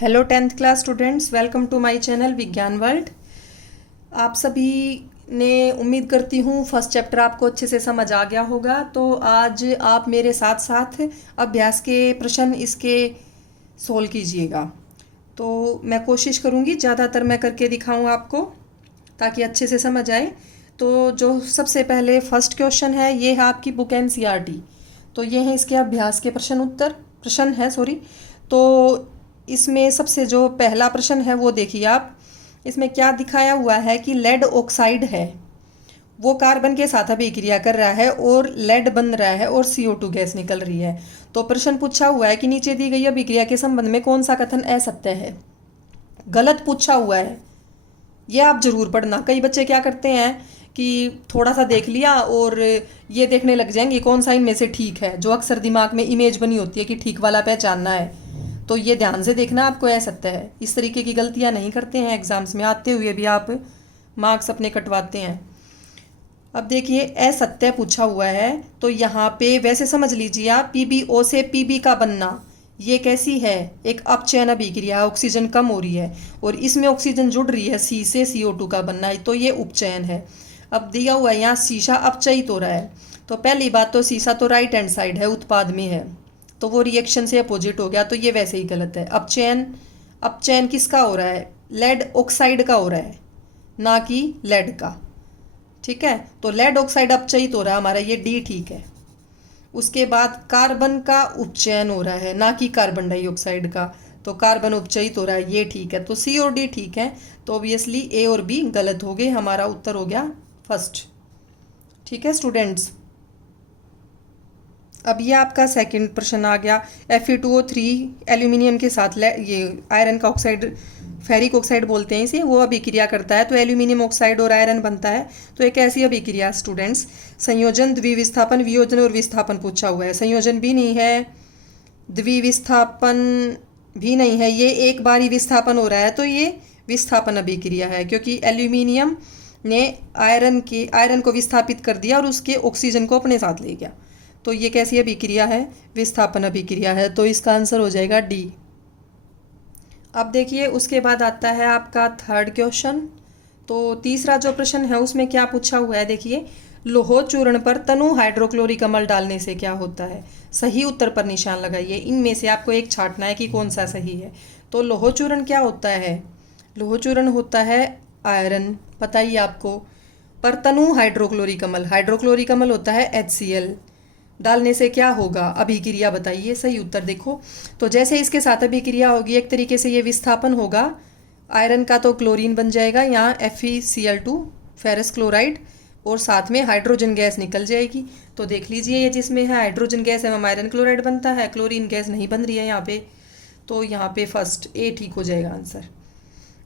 Hello tenth class students, welcome to my channel Vigyan world. आप सभी ने उम्मीद करती हूँ फर्स्ट चैप्टर आपको अच्छे से समझ आ गया होगा। तो आज आप मेरे साथ साथ अभ्यास के प्रश्न इसके सोल्व कीजिएगा। तो मैं कोशिश करूँगी ज़्यादातर मैं करके दिखाऊँ आपको ताकि अच्छे से समझ आए। तो जो सबसे पहले फर्स्ट क्वेश्चन है ये है आपकी बुक एनसीईआरटी। तो ये है इसके अभ्यास के प्रश्न है सॉरी। तो इसमें सबसे जो पहला प्रश्न है वो देखिए आप। इसमें क्या दिखाया हुआ है कि लेड ऑक्साइड है, वो कार्बन के साथ अभिक्रिया कर रहा है और लेड बन रहा है और CO2 गैस निकल रही है। तो प्रश्न पूछा हुआ है कि नीचे दी गई अभिक्रिया के संबंध में कौन सा कथन असत्य है। गलत पूछा हुआ है, ये आप जरूर पढ़ना। कई बच्चे क्या करते हैं कि थोड़ा सा देख लिया और ये देखने लग जाएंगे कौन सा इनमें से ठीक है, जो अक्सर दिमाग में इमेज बनी होती है कि ठीक वाला पहचानना है। तो ये ध्यान से देखना, आपको असत्य है। इस तरीके की गलतियां नहीं करते हैं, एग्जाम्स में आते हुए भी आप मार्क्स अपने कटवाते हैं। अब देखिए असत्य पूछा हुआ है तो यहाँ पे वैसे समझ लीजिए आप, PbO से Pb का बनना ये कैसी है, एक अपचयन अभिक्रिया, ऑक्सीजन कम हो रही है और इसमें ऑक्सीजन जुड़ रही है C से CO2 का बनना, तो ये उपचयन है। अब दिया हुआ है यहाँ शीशा अपचयित हो रहा है। तो पहली बात तो शीशा तो राइट हैंड साइड है, उत्पाद में है, तो वो रिएक्शन से अपोजिट हो गया, तो ये वैसे ही गलत है। अपचयन किसका हो रहा है, लेड ऑक्साइड का हो रहा है, ना कि लेड का। ठीक है, तो लेड ऑक्साइड अपचयित हो रहा है हमारा, ये D ठीक है। उसके बाद कार्बन का उपचयन हो रहा है, ना कि कार्बन डाइऑक्साइड का, तो कार्बन उपचयित हो रहा है, ये ठीक है। तो C और D ठीक है, तो ऑब्वियसली A और B गलत हो गए, हमारा उत्तर हो गया फर्स्ट। ठीक है स्टूडेंट्स। अब ये आपका सेकंड प्रश्न आ गया। Fe2O3 एल्यूमिनियम के साथ ये आयरन का ऑक्साइड, फेरिक ऑक्साइड बोलते हैं इसे, वो अभिक्रिया करता है तो एल्यूमिनियम ऑक्साइड और आयरन बनता है। तो एक ऐसी अभिक्रिया स्टूडेंट्स, संयोजन, द्विविस्थापन, वियोजन और विस्थापन पूछा हुआ है। संयोजन भी नहीं है, द्विविस्थापन भी नहीं है, ये एक बार ही विस्थापन हो रहा है, तो ये विस्थापन अभिक्रिया है, क्योंकि एल्यूमिनियम ने आयरन को विस्थापित कर दिया और उसके ऑक्सीजन को अपने साथ ले गया। तो ये कैसी अभिक्रिया है, विस्थापन अभिक्रिया है, तो इसका आंसर हो जाएगा D। अब देखिए उसके बाद आता है आपका थर्ड क्वेश्चन। तो तीसरा जो प्रश्न है उसमें क्या पूछा हुआ है, देखिए लोह चूर्ण पर तनु हाइड्रोक्लोरिक अम्ल डालने से क्या होता है। सही उत्तर पर निशान लगाइए, इनमें से आपको एक छांटना है कि कौन सा सही है। तो लोह चूर्ण क्या होता है, लोह चूर्ण होता है आयरन, पता ही आपको। पर तनु हाइड्रोक्लोरिक अम्ल होता है HCl। डालने से क्या होगा, अभिक्रिया बताइए। सही उत्तर देखो, तो जैसे इसके साथ अभिक्रिया होगी एक तरीके से ये विस्थापन होगा, आयरन का तो क्लोरीन बन जाएगा यहाँ FeCl2 फेरस क्लोराइड, और साथ में हाइड्रोजन गैस निकल जाएगी। तो देख लीजिए ये जिसमें है हाइड्रोजन गैस है आयरन क्लोराइड बनता है, क्लोरीन गैस नहीं बन रही है यहाँ पे, तो यहाँ पे फर्स्ट A ठीक हो जाएगा आंसर।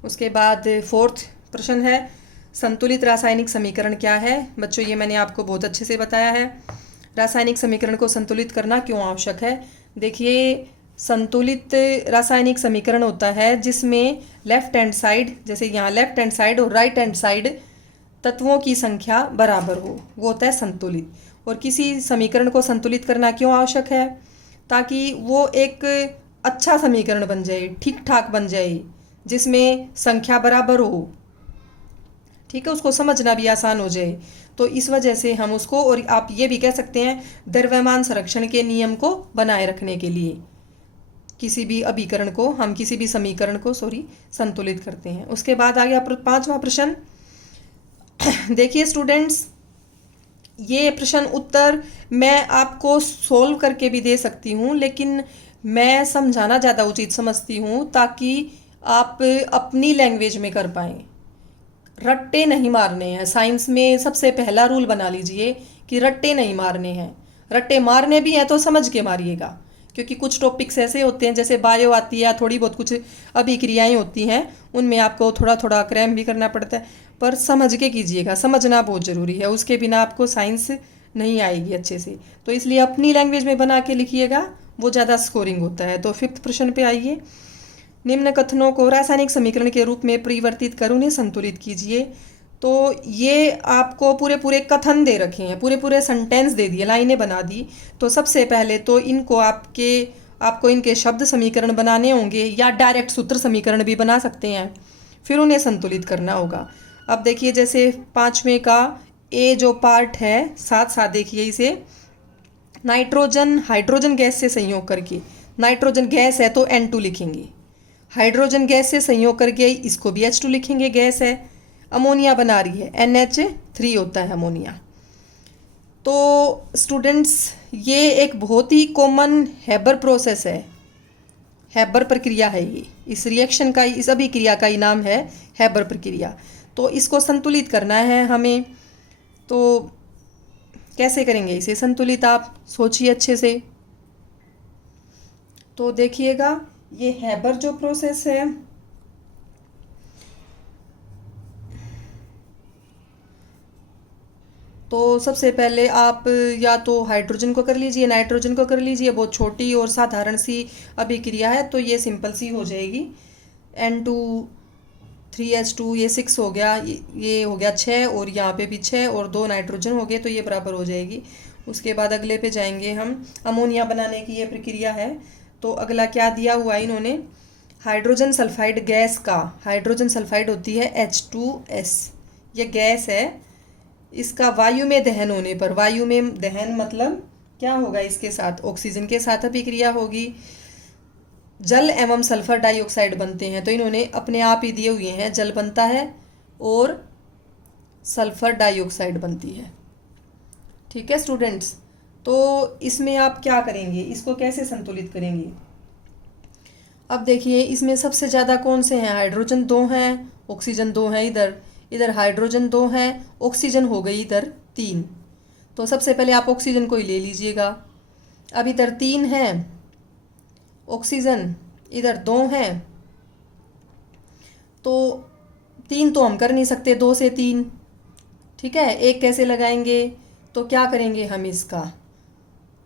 उसके बाद फोर्थ प्रश्न है, संतुलित रासायनिक समीकरण क्या है। बच्चों ये मैंने आपको बहुत अच्छे से बताया है, रासायनिक समीकरण को संतुलित करना क्यों आवश्यक है। देखिए संतुलित रासायनिक समीकरण होता है जिसमें लेफ्ट हैंड साइड, जैसे यहाँ लेफ्ट हैंड साइड और राइट हैंड साइड तत्वों की संख्या बराबर हो, वो होता है संतुलित। और किसी समीकरण को संतुलित करना क्यों आवश्यक है, ताकि वो एक अच्छा समीकरण बन जाए, ठीक ठाक बन जाए, जिसमें संख्या बराबर हो। ठीक है, उसको समझना भी आसान हो जाए। तो इस वजह से हम उसको, और आप ये भी कह सकते हैं द्रव्यमान संरक्षण के नियम को बनाए रखने के लिए किसी भी अभिकरण को, हम किसी भी समीकरण को संतुलित करते हैं। उसके बाद आ गया पांचवा प्रश्न। देखिए स्टूडेंट्स, ये प्रश्न उत्तर मैं आपको सोल्व करके भी दे सकती हूँ, लेकिन मैं समझाना ज़्यादा उचित समझती हूँ ताकि आप अपनी लैंग्वेज में कर पाएँ। रट्टे नहीं मारने हैं, साइंस में सबसे पहला रूल बना लीजिए कि रट्टे नहीं मारने हैं। रट्टे मारने भी हैं तो समझ के मारिएगा, क्योंकि कुछ टॉपिक्स ऐसे होते हैं, जैसे बायो आती है या थोड़ी बहुत कुछ अभिक्रियाएं होती हैं, उनमें आपको थोड़ा थोड़ा क्रैम भी करना पड़ता है, पर समझ के कीजिएगा, समझना बहुत ज़रूरी है, उसके बिना आपको साइंस नहीं आएगी अच्छे से। तो इसलिए अपनी लैंग्वेज में बना के लिखिएगा, वो ज़्यादा स्कोरिंग होता है। तो फिफ्थ प्रश्न पे आइए। निम्न कथनों को रासायनिक समीकरण के रूप में परिवर्तित कर उन्हें संतुलित कीजिए। तो ये आपको पूरे पूरे कथन दे रखे हैं, पूरे पूरे सेंटेंस दे दिए, लाइनें बना दी। तो सबसे पहले तो इनको आपके आपको इनके शब्द समीकरण बनाने होंगे या डायरेक्ट सूत्र समीकरण भी बना सकते हैं, फिर उन्हें संतुलित करना होगा। अब देखिए जैसे 5वें का ए जो पार्ट है, साथ साथ देखिए इसे, नाइट्रोजन हाइड्रोजन गैस से संयोग करके, नाइट्रोजन गैस है तो N2 लिखेंगे, हाइड्रोजन गैस से संयोग करके इसको भी H2 लिखेंगे, गैस है। अमोनिया बना रही है, NH3 होता है अमोनिया। तो स्टूडेंट्स ये एक बहुत ही कॉमन हैबर प्रोसेस है, हैबर प्रक्रिया है ये। इस रिएक्शन का, इस अभिक्रिया का ही नाम है हैबर प्रक्रिया। तो इसको संतुलित करना है हमें, तो कैसे करेंगे इसे संतुलित, आप सोचिए अच्छे से। तो देखिएगा ये हैबर जो प्रोसेस है, तो सबसे पहले आप या तो हाइड्रोजन को कर लीजिए, नाइट्रोजन को कर लीजिए, बहुत छोटी और साधारण सी अभिक्रिया है तो ये सिंपल सी हो जाएगी। N2 3H2 ये 6 हो गया, ये हो गया 6 और यहाँ पे भी 6 और 2 नाइट्रोजन हो गए, तो ये बराबर हो जाएगी। उसके बाद अगले पे जाएंगे हम, अमोनिया बनाने की ये प्रक्रिया है। तो अगला क्या दिया हुआ इन्होंने, हाइड्रोजन सल्फाइड गैस का, हाइड्रोजन सल्फाइड होती है H2S, ये गैस है। इसका वायु में दहन होने पर, वायु में दहन मतलब क्या होगा, इसके साथ ऑक्सीजन के साथ अभिक्रिया होगी, जल एवं सल्फर डाइऑक्साइड बनते हैं। तो इन्होंने अपने आप ही दिए हुए हैं, जल बनता है और सल्फर डाइऑक्साइड बनती है। ठीक है स्टूडेंट्स, तो इसमें आप क्या करेंगे, इसको कैसे संतुलित करेंगे। अब देखिए इसमें सबसे ज़्यादा कौन से हैं, हाइड्रोजन 2 हैं, ऑक्सीजन 2 हैं, इधर हाइड्रोजन 2 हैं, ऑक्सीजन हो गई इधर 3। तो सबसे पहले आप ऑक्सीजन को ही ले लीजिएगा। अब इधर 3 हैं ऑक्सीजन, इधर 2 हैं, तो 3 तो हम कर नहीं सकते, 2 से 3, ठीक है। एक कैसे लगाएंगे, तो क्या करेंगे हम इसका,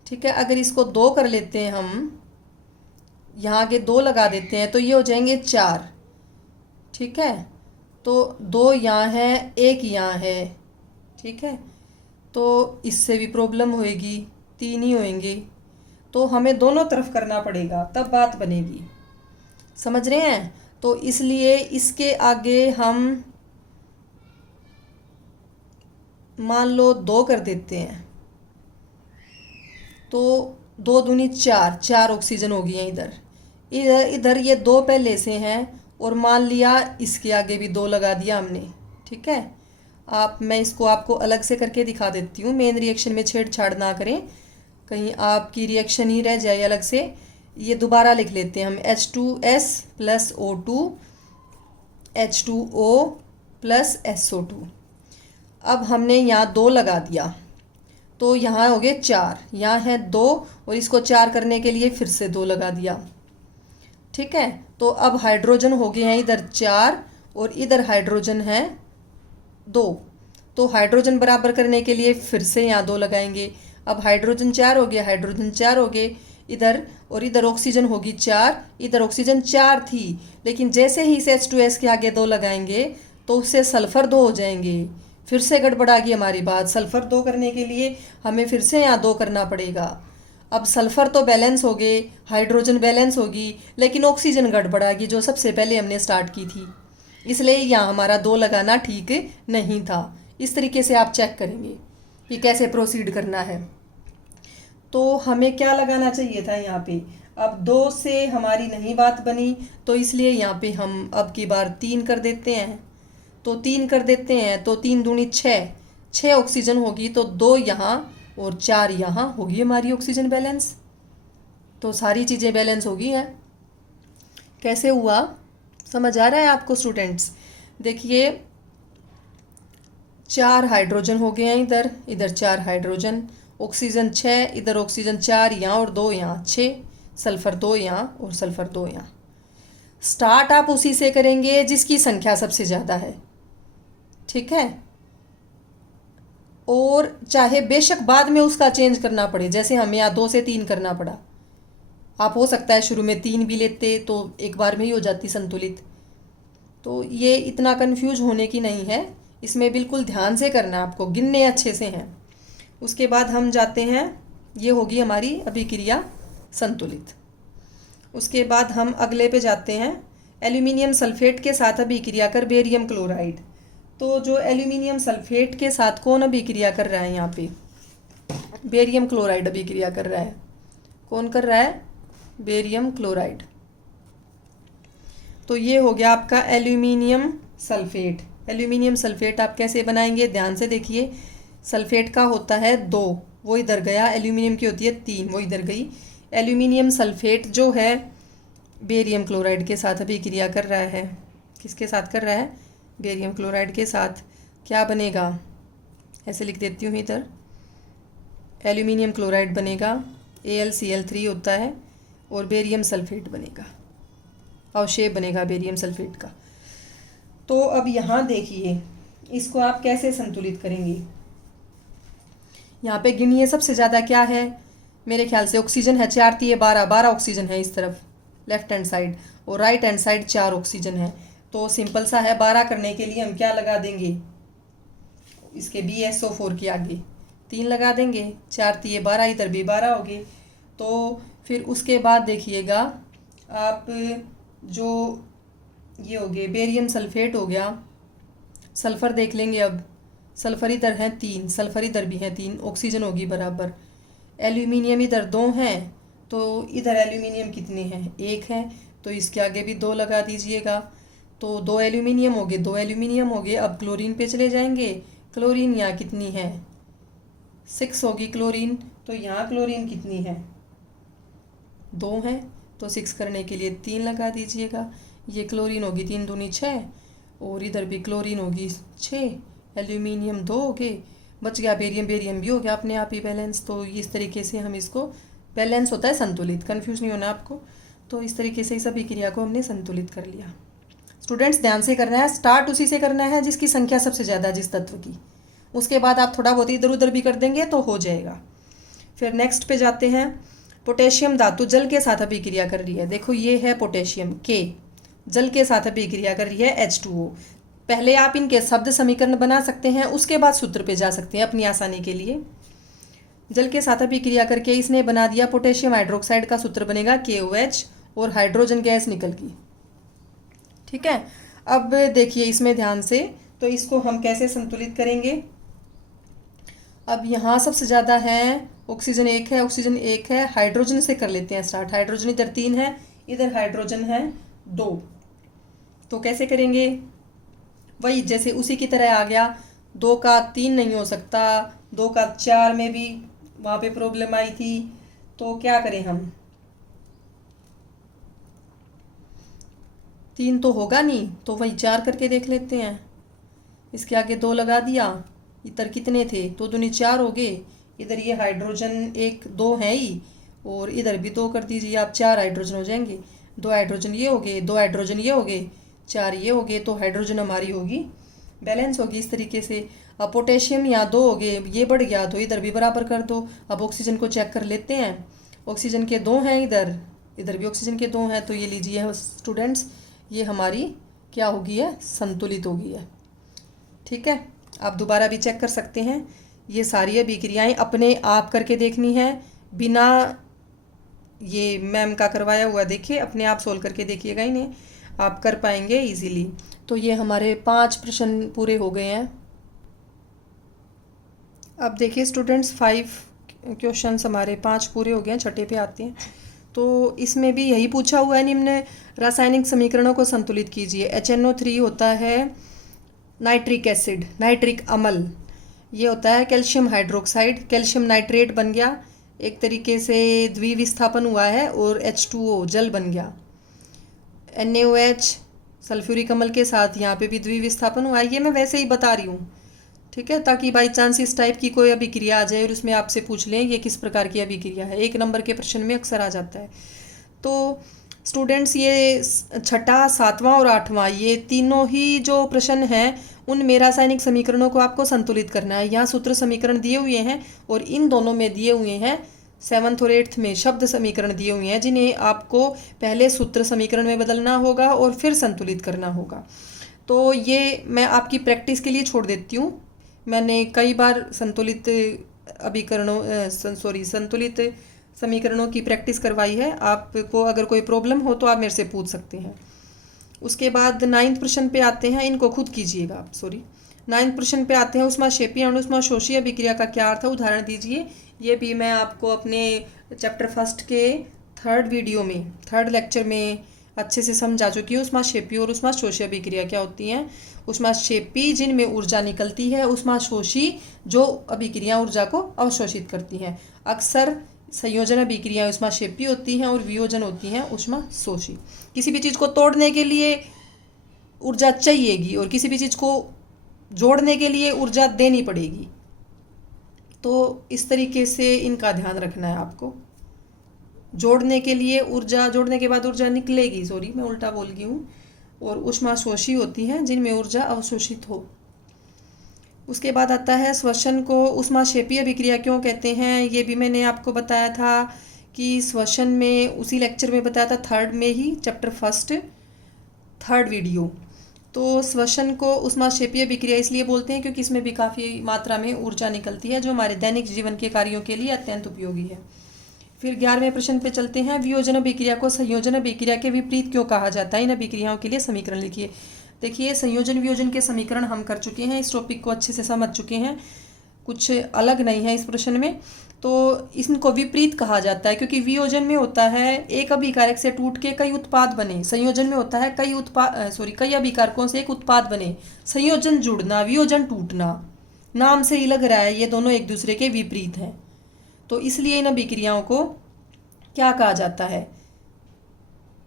ठीक है, अगर इसको 2 कर लेते हैं हम, यहाँ आगे 2 लगा देते हैं तो ये हो जाएंगे 4, ठीक है। तो 2 यहाँ है, 1 यहाँ है, ठीक है, तो इससे भी प्रॉब्लम होएगी, 3 ही होएंगे। तो हमें दोनों तरफ करना पड़ेगा तब बात बनेगी, समझ रहे हैं। तो इसलिए इसके आगे हम मान लो 2 कर देते हैं, तो 2 दूनी 4, 4 ऑक्सीजन हो गई हैं इधर ये 2 पहले से हैं और मान लिया इसके आगे भी 2 लगा दिया हमने, ठीक है। मैं इसको आपको अलग से करके दिखा देती हूँ, मेन रिएक्शन में छेड़छाड़ ना करें, कहीं आपकी रिएक्शन ही रह जाए अलग से। ये दोबारा लिख लेते हैं हम, H2S + O2 H2O + SO2। अब हमने यहाँ 2 लगा दिया तो यहाँ हो गए 4, यहाँ है 2 और इसको 4 करने के लिए फिर से 2 लगा दिया, ठीक है। तो अब हाइड्रोजन हो गए हैं इधर 4 और इधर हाइड्रोजन है 2, तो हाइड्रोजन बराबर करने के लिए फिर से यहाँ 2 लगाएंगे। अब हाइड्रोजन 4 हो गया, हाइड्रोजन 4 हो गए इधर, और इधर ऑक्सीजन होगी 4, इधर ऑक्सीजन 4 थी, लेकिन जैसे ही इस H2S के आगे 2 लगाएंगे तो उससे सल्फ़र 2 हो जाएंगे। फिर से गड़बड़ा गई हमारी बात, सल्फ़र 2 करने के लिए हमें फिर से यहाँ 2 करना पड़ेगा। अब सल्फ़र तो बैलेंस हो गए, हाइड्रोजन बैलेंस होगी, लेकिन ऑक्सीजन गड़बड़ा गई जो सबसे पहले हमने स्टार्ट की थी, इसलिए यहाँ हमारा 2 लगाना ठीक नहीं था। इस तरीके से आप चेक करेंगे कि कैसे प्रोसीड करना है। तो हमें क्या लगाना चाहिए था यहाँ पे, अब 2 से हमारी नहीं बात बनी, तो इसलिए यहाँ पे हम अब की बार 3 कर देते हैं। तो 3 कर देते हैं तो 3 दूनी 6, 6 ऑक्सीजन होगी, तो 2 यहाँ और 4 यहाँ होगी हमारी ऑक्सीजन बैलेंस। तो सारी चीज़ें बैलेंस होगी हैं। कैसे हुआ, समझ आ रहा है आपको स्टूडेंट्स। देखिए 4 हाइड्रोजन हो गए हैं इधर 4 हाइड्रोजन, ऑक्सीजन 6, इधर ऑक्सीजन 4 यहाँ और 2 यहाँ, 6, सल्फ़र 2 यहाँ और सल्फ़र 2 यहाँ। स्टार्ट आप उसी से करेंगे जिसकी संख्या सबसे ज़्यादा है, ठीक है। और चाहे बेशक बाद में उसका चेंज करना पड़े, जैसे हमें यहाँ 2 से 3 करना पड़ा, आप हो सकता है शुरू में 3 भी लेते तो एक बार में ही हो जाती संतुलित। तो ये इतना कंफ्यूज होने की नहीं है, इसमें बिल्कुल ध्यान से करना, आपको गिनने अच्छे से हैं। उसके बाद हम जाते हैं, ये होगी हमारी अभिक्रिया संतुलित। उसके बाद हम अगले पे जाते हैं, एल्यूमिनियम सल्फेट के साथ अभिक्रिया कर बेरियम क्लोराइड। तो जो एल्यूमिनियम सल्फेट के साथ कौन अभिक्रिया कर रहा है, यहाँ पे बेरियम क्लोराइड अभिक्रिया कर रहा है। कौन कर रहा है? Barium chloride. तो ये हो गया आपका एल्यूमिनियम सल्फेट। एल्यूमिनियम सल्फेट आप कैसे बनाएंगे, ध्यान से देखिए। सल्फेट का होता है 2, वो इधर गया। एल्यूमिनियम की होती है 3, वो इधर गई। एल्यूमिनियम सल्फेट जो है बेरियम क्लोराइड के साथ अभिक्रिया कर रहा है। किसके साथ कर रहा है? बेरियम क्लोराइड के साथ। क्या बनेगा? ऐसे लिख देती हूँ इधर, एल्यूमिनियम क्लोराइड बनेगा, AlCl3 होता है, और बेरियम सल्फेट बनेगा, अवशेप बनेगा बेरियम सल्फेट का। तो अब यहाँ देखिए, इसको आप कैसे संतुलित करेंगे। यहाँ पे गिनिए सबसे ज़्यादा क्या है, मेरे ख्याल से ऑक्सीजन है 4 3 12 ऑक्सीजन है इस तरफ लेफ्ट हैंड साइड, और राइट हैंड साइड 4 ऑक्सीजन है। तो सिंपल सा है, 12 करने के लिए हम क्या लगा देंगे, इसके BSO4 के आगे 3 लगा देंगे। 4 3 12, इधर भी 12 हो गए। तो फिर उसके बाद देखिएगा आप, जो ये हो गए बेरियम सल्फेट हो गया, सल्फ़र देख लेंगे। अब सल्फ़र इधर है 3, सल्फ़र इधर भी है 3, ऑक्सीजन होगी बराबर। एल्यूमिनियम इधर 2 हैं, तो इधर एल्यूमिनियम कितने हैं? 1 है, तो इसके आगे भी 2 लगा दीजिएगा। तो 2 एल्यूमिनियम हो गए, 2 एल्यूमिनियम हो गए। अब क्लोरीन पे चले जाएंगे। क्लोरीन यहाँ कितनी है? 6 होगी क्लोरीन। तो यहाँ क्लोरीन कितनी है? 2 है, तो 6 करने के लिए 3 लगा दीजिएगा। ये क्लोरीन होगी 3 दूनी 6, और इधर भी क्लोरीन होगी 6, एल्यूमिनियम 2 हो गए, बच गया बेरियम। बेरियम भी हो गया अपने आप ही बैलेंस। तो इस तरीके से हम इसको, बैलेंस होता है संतुलित, कन्फ्यूज़ नहीं होना आपको। तो इस तरीके से इस अभिक्रिया को हमने संतुलित कर लिया। स्टूडेंट्स ध्यान से करना है, स्टार्ट उसी से करना है जिसकी संख्या सबसे ज़्यादा, जिस तत्व की। उसके बाद आप थोड़ा बहुत इधर उधर भी कर देंगे तो हो जाएगा। फिर नेक्स्ट पे जाते हैं, पोटेशियम धातु जल के साथ अभिक्रिया कर रही है। देखो ये है पोटेशियम के, जल के साथ अभिक्रिया कर रही है H2O। पहले आप इनके शब्द समीकरण बना सकते हैं, उसके बाद सूत्र पे जा सकते हैं अपनी आसानी के लिए। जल के साथ अभिक्रिया करके इसने बना दिया पोटेशियम हाइड्रोक्साइड का सूत्र बनेगा KOH, और हाइड्रोजन गैस निकल गई। ठीक है, अब देखिए इसमें ध्यान से, तो इसको हम कैसे संतुलित करेंगे। अब यहाँ सबसे ज़्यादा है ऑक्सीजन 1 है, ऑक्सीजन 1 है। हाइड्रोजन से कर लेते हैं स्टार्ट। हाइड्रोजन इधर 3 है, इधर हाइड्रोजन है 2। तो कैसे करेंगे, वही जैसे उसी की तरह आ गया। 2 का 3 नहीं हो सकता, 2 का 4 में भी वहाँ पे प्रॉब्लम आई थी। तो क्या करें हम, 3 तो होगा नहीं, तो वही 4 करके देख लेते हैं। इसके आगे 2 लगा दिया, इधर कितने थे, 2 दूनी 4 हो गए। इधर ये हाइड्रोजन 1 2 है ही, और इधर भी 2 कर दीजिए आप, 4 हाइड्रोजन हो जाएंगे। 2 हाइड्रोजन ये हो गए, 2 हाइड्रोजन ये हो गए, 4 ये हो गए। तो हाइड्रोजन हमारी होगी बैलेंस होगी इस तरीके से। अब पोटेशियम यहाँ 2 हो गए, ये बढ़ गया तो इधर भी बराबर कर दो। अब ऑक्सीजन को चेक कर लेते हैं, ऑक्सीजन के 2 हैं इधर, इधर भी ऑक्सीजन के 2 हैं। तो ये लीजिए स्टूडेंट्स, ये हमारी क्या होगी है, संतुलित होगी है। ठीक है, आप दोबारा भी चेक कर सकते हैं। ये सारी अभिक्रियाएं अपने आप करके देखनी है, बिना ये मैम का करवाया हुआ। देखिए अपने आप सोल्व करके देखिएगा, इन्हें आप कर पाएंगे इजीली। तो ये हमारे 5 प्रश्न पूरे हो गए हैं। अब देखिए स्टूडेंट्स, 5 क्वेश्चंस हमारे 5 पूरे हो गए हैं, छठे पे आते हैं। तो इसमें भी यही पूछा हुआ है, निम्न रासायनिक समीकरणों को संतुलित कीजिए। HNO3 होता है नाइट्रिक एसिड, नाइट्रिक अम्ल। ये होता है कैल्शियम हाइड्रोक्साइड, कैल्शियम नाइट्रेट बन गया, एक तरीके से द्विविस्थापन हुआ है, और H2O जल बन गया। NaOH सल्फ्यूरिक अम्ल के साथ यहाँ पे भी द्विविस्थापन हुआ है। ये मैं वैसे ही बता रही हूँ, ठीक है, ताकि बाई चांस इस टाइप की कोई अभिक्रिया आ जाए और उसमें आपसे पूछ लें ये किस प्रकार की अभिक्रिया है। 1 नंबर के प्रश्न में अक्सर आ जाता है। तो स्टूडेंट्स, ये छठा, 7वां और 8वां, ये तीनों ही जो प्रश्न हैं उनमें रासायनिक समीकरणों को आपको संतुलित करना है। यहाँ सूत्र समीकरण दिए हुए हैं, और इन दोनों में दिए हुए हैं 7th और 8th में शब्द समीकरण दिए हुए हैं, जिन्हें आपको पहले सूत्र समीकरण में बदलना होगा और फिर संतुलित करना होगा। तो ये मैं आपकी प्रैक्टिस के लिए छोड़ देती हूँ। मैंने कई बार संतुलित समीकरणों की प्रैक्टिस करवाई है। आपको अगर कोई प्रॉब्लम हो तो आप मेरे से पूछ सकते हैं। उसके बाद 9th प्रश्न पे आते हैं, इनको खुद कीजिएगा आप, सॉरी 9th प्रश्न पे आते हैं, ऊष्माक्षेपीय और ऊष्माशोषी अभिक्रिया का क्या अर्थ है, उदाहरण दीजिए। ये भी मैं आपको अपने चैप्टर फर्स्ट के 3rd वीडियो में, 3rd लेक्चर में अच्छे से समझा चुकी हूँ। ऊष्माक्षेपीय और ऊष्माशोषी अभिक्रिया क्या होती हैं। ऊष्माक्षेपी जिनमें ऊर्जा निकलती है, ऊष्माशोषी जो अभिक्रिया ऊर्जा को अवशोषित करती हैं। अक्सर संयोजन अभिक्रियाएं ऊष्माक्षेपी होती हैं और वियोजन होती हैं ऊष्माशोषी। किसी भी चीज़ को तोड़ने के लिए ऊर्जा चाहिएगी और किसी भी चीज़ को जोड़ने के लिए ऊर्जा देनी पड़ेगी। तो इस तरीके से इनका ध्यान रखना है आपको। जोड़ने के लिए ऊर्जा, जोड़ने के बाद ऊर्जा निकलेगी, सॉरी मैं उल्टा बोल गई हूँ। और ऊष्माशोषी होती हैं जिनमें ऊर्जा अवशोषित हो। उसके बाद आता है श्वसन को ऊष्माक्षेपीय अभिक्रिया क्यों कहते हैं। ये भी मैंने आपको बताया था कि श्वसन में, उसी लेक्चर में बताया था 3rd में ही, चैप्टर फर्स्ट 3rd वीडियो। तो श्वसन को ऊष्माक्षेपीय अभिक्रिया इसलिए बोलते हैं क्योंकि इसमें भी काफ़ी मात्रा में ऊर्जा निकलती है जो हमारे दैनिक जीवन के कार्यों के लिए अत्यंत उपयोगी है। फिर 11वें प्रश्न पे चलते हैं। वियोजन अभिक्रिया को संयोजन अभिक्रिया के विपरीत क्यों कहा जाता है, इन अभिक्रियाओं के लिए समीकरण लिखिए। देखिए, संयोजन वियोजन के समीकरण हम कर चुके हैं, इस टॉपिक को अच्छे से समझ चुके हैं, कुछ अलग नहीं है इस प्रश्न में। तो इनको विपरीत कहा जाता है क्योंकि वियोजन में होता है एक अभिकारक से टूट के कई उत्पाद बने, संयोजन में होता है कई अभिकारकों से एक उत्पाद बने। संयोजन जुड़ना, वियोजन टूटना, नाम से ही लग रहा है ये दोनों एक दूसरे के विपरीत हैं। तो इसलिए इन अभिक्रियाओं को क्या कहा जाता है,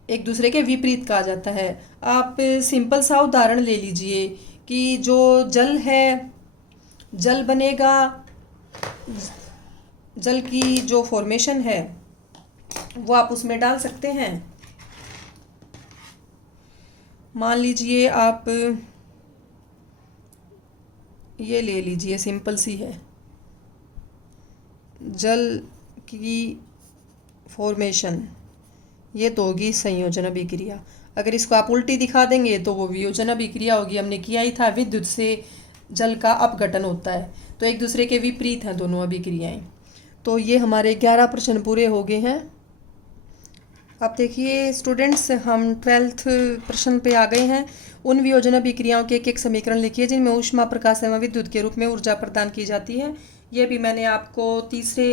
एक दूसरे के विपरीत कहा जाता है। आप सिंपल सा उदाहरण ले लीजिए कि जो जल है, जल बनेगा, जल की जो फॉर्मेशन है वो आप उसमें डाल सकते हैं। मान लीजिए आप ये ले लीजिए, सिंपल सी है, जल की फॉर्मेशन, ये तो होगी संयोजन अभिक्रिया। अगर इसको आप उल्टी दिखा देंगे तो वो वियोजन अभिक्रिया होगी। हमने किया ही था, विद्युत से जल का अपघटन होता है। तो एक दूसरे के विपरीत हैं दोनों अभिक्रियाएं। तो ये हमारे 11 प्रश्न पूरे हो गए हैं। अब देखिए स्टूडेंट्स, हम 12th प्रश्न पे आ गए हैं। उन वियोजन अभिक्रियाओं के एक एक समीकरण लिखिए जिनमें ऊष्मा, प्रकाश एवं विद्युत के रूप में ऊर्जा प्रदान की जाती है। ये भी मैंने आपको तीसरे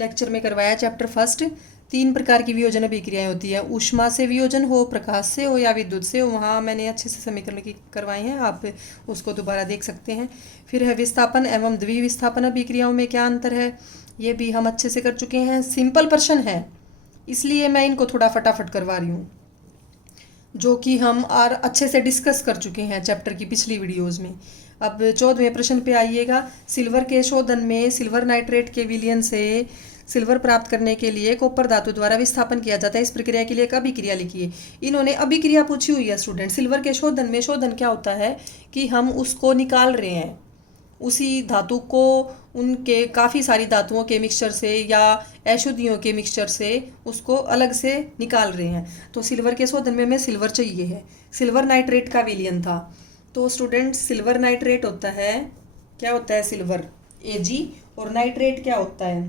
लेक्चर में करवाया, चैप्टर फर्स्ट। 3 प्रकार की वियोजन अभिक्रियाएं होती है, ऊष्मा से वियोजन हो, प्रकाश से हो या विद्युत से हो। वहाँ मैंने अच्छे से समीकरण करवाए हैं, आप उसको दोबारा देख सकते हैं। फिर है विस्थापन एवं द्विविस्थापन अभिक्रियाओं में क्या अंतर है, ये भी हम अच्छे से कर चुके हैं। सिंपल प्रश्न है इसलिए मैं इनको थोड़ा फटाफट करवा रही हूँ, जो कि हम और अच्छे से डिस्कस कर चुके हैं चैप्टर की पिछली वीडियोज़ में। अब 14वें प्रश्न पे आइएगा। सिल्वर के शोधन में सिल्वर नाइट्रेट के विलयन से सिल्वर प्राप्त करने के लिए कॉपर धातु द्वारा विस्थापन किया जाता है। इस प्रक्रिया के लिए एक अभिक्रिया लिखिए। इन्होंने अभिक्रिया पूछी हुई है स्टूडेंट। सिल्वर के शोधन में, शोधन क्या होता है कि हम उसको निकाल रहे हैं, उसी धातु को उनके काफ़ी सारी धातुओं के मिक्सचर से या अशुद्धियों के मिक्सचर से उसको अलग से निकाल रहे हैं। तो सिल्वर के शोधन में हमें सिल्वर चाहिए है, सिल्वर नाइट्रेट का विलयन था। तो स्टूडेंट, सिल्वर नाइट्रेट होता है, क्या होता है सिल्वर Ag, और नाइट्रेट क्या होता है,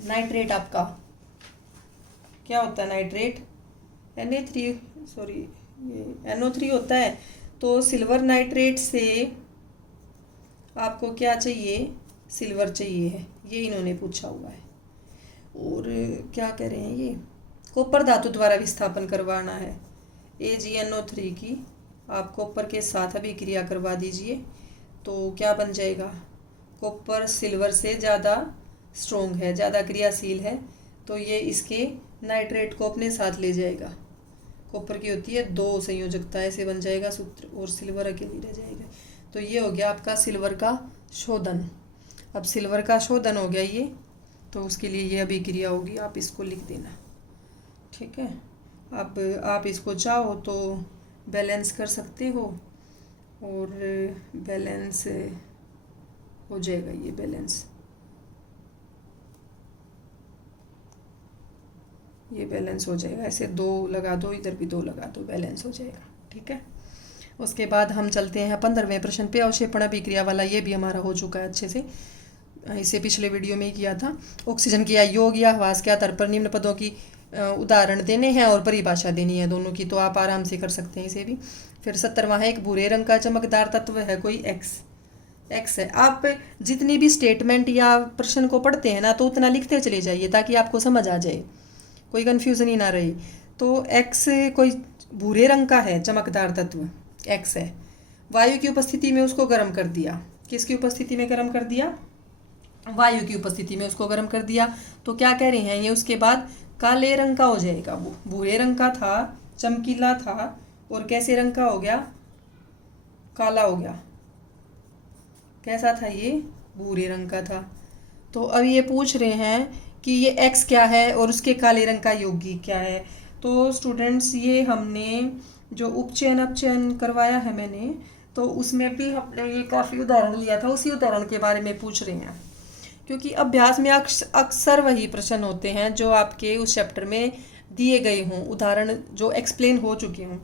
नाइट्रेट आपका क्या होता है, नाइट्रेट Na3, सॉरी ये NO3 होता है। तो सिल्वर नाइट्रेट से आपको क्या चाहिए, सिल्वर चाहिए है, ये इन्होंने पूछा हुआ है। और क्या कह रहे हैं, ये कॉपर धातु द्वारा विस्थापन करवाना है AgNO3 की। आप कॉपर के साथ अभिक्रिया करवा दीजिए तो क्या बन जाएगा, कॉपर सिल्वर से ज़्यादा स्ट्रोंग है, ज़्यादा क्रियाशील है, तो ये इसके नाइट्रेट को अपने साथ ले जाएगा। कॉपर की होती है 2 संयोजकता, ऐसे बन जाएगा सूत्र, और सिल्वर अकेली रह जाएगा। तो ये हो गया आपका सिल्वर का शोधन। अब सिल्वर का शोधन हो गया ये, तो उसके लिए ये अभिक्रिया होगी, आप इसको लिख देना, ठीक है। अब आप इसको चाहो तो बैलेंस कर सकते हो और बैलेंस हो जाएगा, ये बैलेंस, ये बैलेंस हो जाएगा। ऐसे 2 लगा दो, इधर भी 2 लगा दो, बैलेंस हो जाएगा, ठीक है। उसके बाद हम चलते हैं 15वें प्रश्न पे, अवक्षेपण अभिक्रिया वाला। ये भी हमारा हो चुका है अच्छे से। इसे पिछले वीडियो में ही किया था। ऑक्सीजन की योग या हवास के आधार पर निम्न पदों की उदाहरण देने हैं और परिभाषा देनी है दोनों की, तो आप आराम से कर सकते हैं इसे भी। फिर 70वां है, एक भूरे रंग का चमकदार तत्व है कोई एक्स है। आप जितनी भी स्टेटमेंट या प्रश्न को पढ़ते हैं ना तो उतना लिखते चले जाइए ताकि आपको समझ आ जाए, कोई कन्फ्यूज़न ही ना रहे। तो एक्स कोई भूरे रंग का है चमकदार तत्व, एक्स है। वायु की उपस्थिति में उसको गर्म कर दिया। किसकी उपस्थिति में गर्म कर दिया? वायु की उपस्थिति में उसको गर्म कर दिया। तो क्या कह रहे हैं ये, उसके बाद काले रंग का हो जाएगा। वो भूरे रंग का था, चमकीला था, और कैसे रंग का हो गया? काला हो गया। कैसा था ये? भूरे रंग का था। तो अब ये पूछ रहे हैं कि ये एक्स क्या है और उसके काले रंग का यौगिक क्या है। तो स्टूडेंट्स, ये हमने जो उपचयन अपचयन करवाया है मैंने, तो उसमें भी हमने ये काफ़ी उदाहरण लिया था, उसी उदाहरण के बारे में पूछ रहे हैं, क्योंकि अभ्यास में अक्सर वही प्रश्न होते हैं जो आपके उस चैप्टर में दिए गए हों, उदाहरण जो एक्सप्लेन हो चुके हों।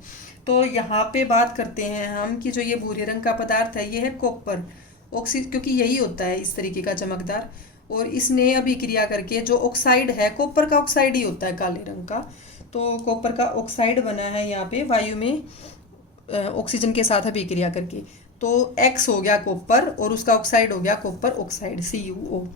तो यहाँ पे बात करते हैं हम कि जो ये भूरे रंग का पदार्थ है ये है कॉपर क्योंकि यही होता है इस तरीके का चमकदार, और इसने अभिक्रिया करके जो ऑक्साइड है, कॉपर का ऑक्साइड ही होता है काले रंग का, तो कॉपर का ऑक्साइड बना है यहाँ पे वायु में ऑक्सीजन के साथ अभिक्रिया करके। तो एक्स हो गया कॉपर और उसका ऑक्साइड हो गया कॉपर ऑक्साइड CuO।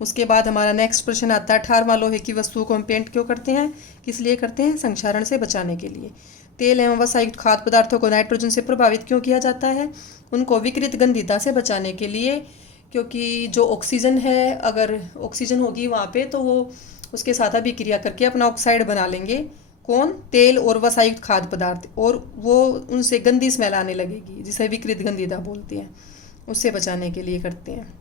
उसके बाद हमारा नेक्स्ट प्रश्न आता है, 18वां, लोहे की वस्तुओं को हम पेंट क्यों करते हैं? किस लिए करते हैं? संक्षारण से बचाने के लिए। तेल एवं वसायुक्त खाद्य पदार्थों को नाइट्रोजन से प्रभावित क्यों किया जाता है? उनको विकृत गंधिता से बचाने के लिए, क्योंकि जो ऑक्सीजन है, अगर ऑक्सीजन होगी वहाँ पे तो वो उसके साथ अभिक्रिया करके अपना ऑक्साइड बना लेंगे। कौन? तेल और वसायुक्त खाद्य पदार्थ, और वो उनसे गंदी स्मेल आने लगेगी जिसे विकृत गंधिता बोलते हैं, उससे बचाने के लिए करते हैं।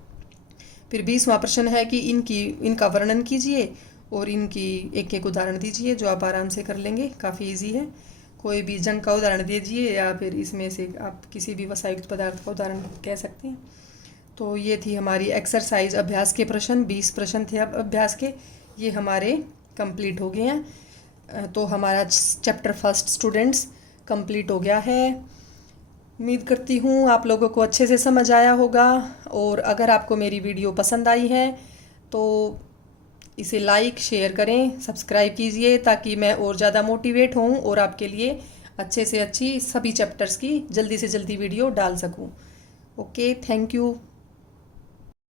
फिर 20वां प्रश्न है कि इनका वर्णन कीजिए और इनकी एक एक उदाहरण दीजिए, जो आप आराम से कर लेंगे, काफ़ी इजी है। कोई भी जंग का उदाहरण दीजिए या फिर इसमें से आप किसी भी वसायुक्त पदार्थ का उदाहरण कह सकते हैं। तो ये थी हमारी एक्सरसाइज अभ्यास के प्रश्न, 20 प्रश्न थे अब अभ्यास के, ये हमारे कंप्लीट हो गए हैं। तो हमारा चैप्टर फर्स्ट स्टूडेंट्स कंप्लीट हो गया है। उम्मीद करती हूँ आप लोगों को अच्छे से समझ आया होगा, और अगर आपको मेरी वीडियो पसंद आई है तो इसे लाइक शेयर करें, सब्सक्राइब कीजिए ताकि मैं और ज़्यादा मोटिवेट हूँ और आपके लिए अच्छे से अच्छी सभी चैप्टर्स की जल्दी से जल्दी वीडियो डाल सकूँ। Okay, thank you.